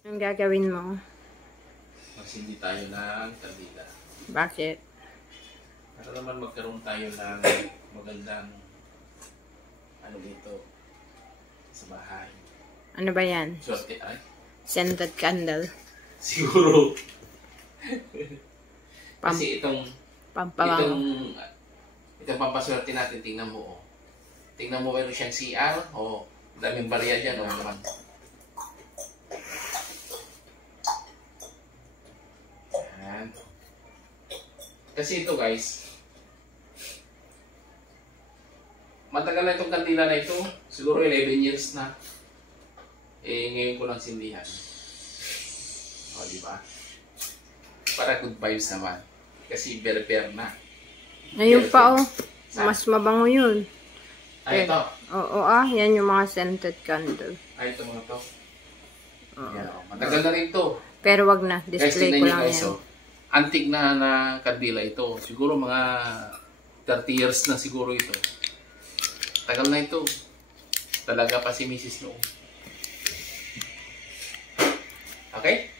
Anong gagawin mo? Magsindi tayo ng kandila. Bakit? Para naman magkaroon tayo ng magandang ano dito sa bahay. Ano ba yan? Swerte ay? Scented candle. Siguro. Kasi itong pampaswerte natin, tingnan mo oh. Tingnan mo meron siyang CR o daming barya dyan o naman. Yan. Kasi ito guys, matagal na itong kandila na ito, siguro 11 years na. Ngayon ko lang sindihan. O, diba? Para good vibes naman. Kasi berber na. Ayun pa oh. Mas mabango yun. Ay, ito. Oo yan yung mga scented candle. Ay, ito mga to. Yan, oh. Matagal na rin ito. Pero wag na, display ko lang guys, yan. oh. Antique na kandila ito. Siguro mga 30 years na siguro ito. Tagal na ito. Talaga pa si Mrs. noon. Okay?